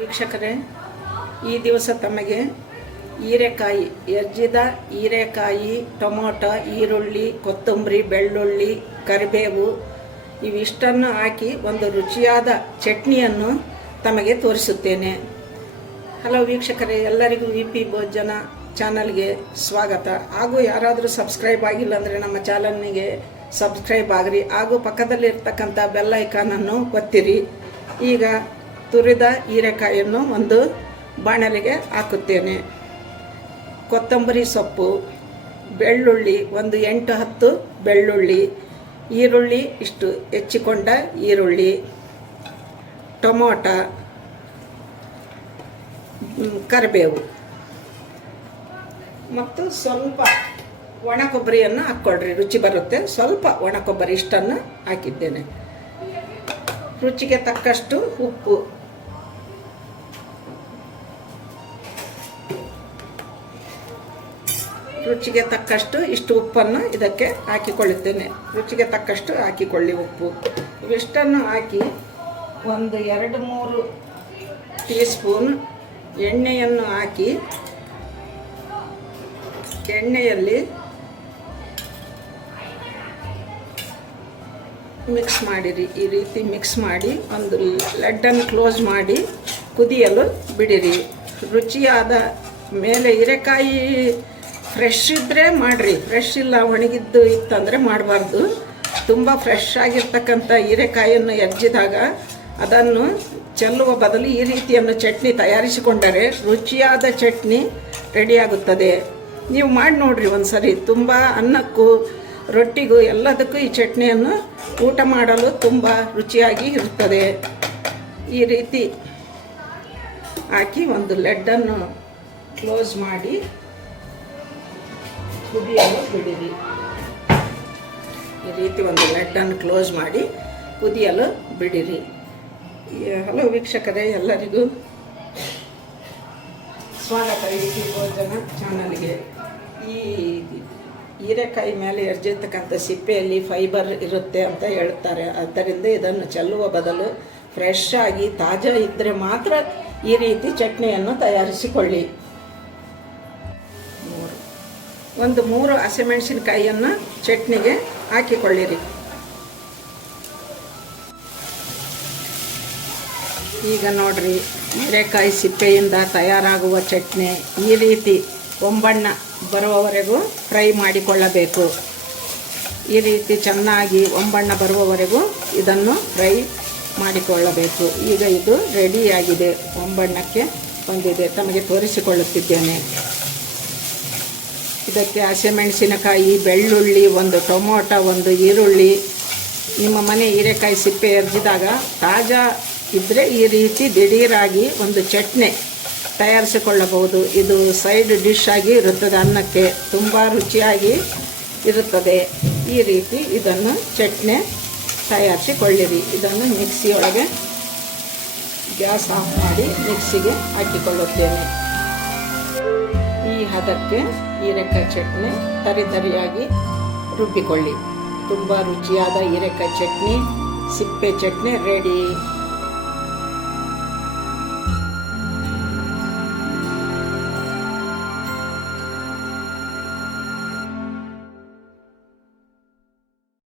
ವೀಕ್ಷಕರೇ, ಈ ದಿವಸ ತಮಗೆ ಹೀರೆಕಾಯಿ, ಹೆಚ್ಚಿದ ಹೀರೆಕಾಯಿ, ಟೊಮೊಟೊ, ಈರುಳ್ಳಿ, ಕೊತ್ತಂಬರಿ, ಬೆಳ್ಳುಳ್ಳಿ, ಕರಿಬೇವು ಇವಿಷ್ಟನ್ನು ಹಾಕಿ ಒಂದು ರುಚಿಯಾದ ಚಟ್ನಿಯನ್ನು ತಮಗೆ ತೋರಿಸುತ್ತೇನೆ. ಹಲೋ ವೀಕ್ಷಕರೇ, ಎಲ್ಲರಿಗೂ ವಿ ಪಿ ಭೋಜನ ಚಾನಲ್ಗೆ ಸ್ವಾಗತ. ಹಾಗೂ ಯಾರಾದರೂ ಸಬ್ಸ್ಕ್ರೈಬ್ ಆಗಿಲ್ಲ ಅಂದರೆ ನಮ್ಮ ಚಾನಲ್ನಿಗೆ ಸಬ್ಸ್ಕ್ರೈಬ್ ಆಗಿರಿ, ಹಾಗೂ ಪಕ್ಕದಲ್ಲಿರ್ತಕ್ಕಂಥ ಬೆಲ್ ಐಕಾನನ್ನು ಒತ್ತಿರಿ. ಈಗ ತುರಿದ ಹೀರೆಕಾಯನ್ನು ಒಂದು ಬಾಣಲೆಗೆ ಹಾಕುತ್ತೇನೆ. ಕೊತ್ತಂಬರಿ ಸೊಪ್ಪು, ಬೆಳ್ಳುಳ್ಳಿ ಒಂದು 8-10 ಬೆಳ್ಳುಳ್ಳಿ, ಈರುಳ್ಳಿ ಇಷ್ಟು ಹೆಚ್ಚಿಕೊಂಡ ಈರುಳ್ಳಿ, ಟೊಮೊಟೊ, ಕರಿಬೇವು ಮತ್ತು ಸ್ವಲ್ಪ ಒಣ ಕೊಬ್ಬರಿಯನ್ನು ಹಾಕ್ಕೊಳ್ರಿ, ರುಚಿ ಬರುತ್ತೆ. ಸ್ವಲ್ಪ ಒಣ ಕೊಬ್ಬರಿ ಇಷ್ಟನ್ನು ಹಾಕಿದ್ದೇನೆ. ರುಚಿಗೆ ತಕ್ಕಷ್ಟು ಉಪ್ಪು, ರುಚಿಗೆ ತಕ್ಕಷ್ಟು ಇಷ್ಟು ಉಪ್ಪನ್ನು ಇದಕ್ಕೆ ಹಾಕಿಕೊಳ್ಳುತ್ತೇನೆ. ರುಚಿಗೆ ತಕ್ಕಷ್ಟು ಹಾಕಿಕೊಳ್ಳಿ ಉಪ್ಪು. ಇವಿಷ್ಟನ್ನು ಹಾಕಿ ಒಂದು 2-3 ಟೀ ಸ್ಪೂನ್ ಎಣ್ಣೆಯನ್ನು ಹಾಕಿ ಎಣ್ಣೆಯಲ್ಲಿ ಮಿಕ್ಸ್ ಮಾಡಿರಿ. ಈ ರೀತಿ ಮಿಕ್ಸ್ ಮಾಡಿ ಒಂದು ಲಡ್ಡನ್ನು ಕ್ಲೋಸ್ ಮಾಡಿ ಕುದಿಯಲು ಬಿಡಿರಿ. ರುಚಿಯಾದ ಮೇಲೆ ಹೀರೆಕಾಯಿ ಫ್ರೆಶ್ ಇದ್ದರೆ ಮಾಡಿರಿ, ಫ್ರೆಶ್ ಇಲ್ಲ ಒಣಗಿದ್ದು ಇತ್ತಂದರೆ ಮಾಡಬಾರ್ದು. ತುಂಬ ಫ್ರೆಶ್ ಆಗಿರ್ತಕ್ಕಂಥ ಹೀರೆಕಾಯಿಯನ್ನು ಹೆಚ್ಚಿದಾಗ ಅದನ್ನು ಚೆಲ್ಲುವ ಬದಲು ಈ ರೀತಿಯನ್ನು ಚಟ್ನಿ ತಯಾರಿಸಿಕೊಂಡರೆ ರುಚಿಯಾದ ಚಟ್ನಿ ರೆಡಿಯಾಗುತ್ತದೆ. ನೀವು ಮಾಡಿ ನೋಡಿರಿ ಒಂದು ಸರಿ. ತುಂಬ ಅನ್ನಕ್ಕೂ ರೊಟ್ಟಿಗೂ ಎಲ್ಲದಕ್ಕೂ ಈ ಚಟ್ನಿಯನ್ನು ಊಟ ಮಾಡಲು ತುಂಬ ರುಚಿಯಾಗಿ ಇರುತ್ತದೆ. ಈ ರೀತಿ ಹಾಕಿ ಒಂದು ಲೆಡ್ಡನ್ನು ಕ್ಲೋಸ್ ಮಾಡಿ ಕುದಿಯಲು ಬಿಡಿರಿ. ಈ ರೀತಿ ಒಂದು ಲೆಡ್ಡನ್ನು ಕ್ಲೋಸ್ ಮಾಡಿ ಕುದಿಯಲು ಬಿಡಿರಿ. ಹಲೋ ವೀಕ್ಷಕರೇ, ಎಲ್ಲರಿಗೂ ಸ್ವಾಗತ ಈ ಭೋಜನ ಚಾನಲ್ಗೆ. ಈ ಹೀರೆಕಾಯಿ ಮೇಲೆ ಎರ್ಜಿರ್ತಕ್ಕಂಥ ಸಿಪ್ಪೆಯಲ್ಲಿ ಫೈಬರ್ ಇರುತ್ತೆ ಅಂತ ಹೇಳ್ತಾರೆ. ಆದ್ದರಿಂದ ಇದನ್ನು ಚೆಲ್ಲುವ ಬದಲು ಫ್ರೆಶ್ ಆಗಿ ತಾಜಾ ಇದ್ದರೆ ಮಾತ್ರ ಈ ರೀತಿ ಚಟ್ನಿಯನ್ನು ತಯಾರಿಸಿಕೊಳ್ಳಿ. ಒಂದು 3 ಹಸಿಮೆಣಸಿನಕಾಯಿಯನ್ನು ಚಟ್ನಿಗೆ ಹಾಕಿಕೊಳ್ಳಿರಿ. ಈಗ ನೋಡ್ರಿ, ಹೀರೆಕಾಯಿ ಸಿಪ್ಪೆಯಿಂದ ತಯಾರಾಗುವ ಚಟ್ನಿ ಈ ರೀತಿ ಒಂಬಣ್ಣ ಬರುವವರೆಗೂ ಫ್ರೈ ಮಾಡಿಕೊಳ್ಳಬೇಕು. ಈ ರೀತಿ ಚೆನ್ನಾಗಿ ಒಂಬಣ್ಣ ಬರುವವರೆಗೂ ಇದನ್ನು ಫ್ರೈ ಮಾಡಿಕೊಳ್ಳಬೇಕು. ಈಗ ಇದು ರೆಡಿಯಾಗಿದೆ, ಒಂಬಣ್ಣಕ್ಕೆ ಬಂದಿದೆ, ತಮಗೆ ತೋರಿಸಿಕೊಳ್ಳುತ್ತಿದ್ದೇನೆ. ಇದಕ್ಕೆ ಹಸಿಮೆಣಸಿನಕಾಯಿ, ಬೆಳ್ಳುಳ್ಳಿ, ಒಂದು ಟೊಮೊಟೊ, ಒಂದು ಈರುಳ್ಳಿ. ನಿಮ್ಮ ಮನೆ ಹೀರೆಕಾಯಿ ಸಿಪ್ಪೆ ಎರ್ಜಿದಾಗ ತಾಜಾ ಇದ್ದರೆ ಈ ರೀತಿ ದಿಢೀರಾಗಿ ಒಂದು ಚಟ್ನಿ ತಯಾರಿಸಿಕೊಳ್ಳಬಹುದು. ಇದು ಸೈಡ್ ಡಿಶ್ ಆಗಿ ಇರುತ್ತದೆ, ಅನ್ನಕ್ಕೆ ತುಂಬ ರುಚಿಯಾಗಿ ಇರುತ್ತದೆ. ಈ ರೀತಿ ಇದನ್ನು ಚಟ್ನಿ ತಯಾರಿಸಿಕೊಳ್ಳಿರಿ. ಇದನ್ನು ಮಿಕ್ಸಿಯೊಳಗೆ ಗ್ಯಾಸ್ ಆಫ್ ಮಾಡಿ ಮಿಕ್ಸಿಗೆ ಹಾಕಿಕೊಳ್ಳುತ್ತೇನೆ. ಈ ಹದಕ್ಕೆ ಹೀರೆಕಾಯಿ ಚಟ್ನಿ ತರಿಯಾಗಿ ರುಬ್ಬಿಕೊಳ್ಳಿ. ತುಂಬ ರುಚಿಯಾದ ಹೀರೆಕಾಯಿ ಚಟ್ನಿ, ಸಿಪ್ಪೆ ಚಟ್ನಿ ರೆಡಿ.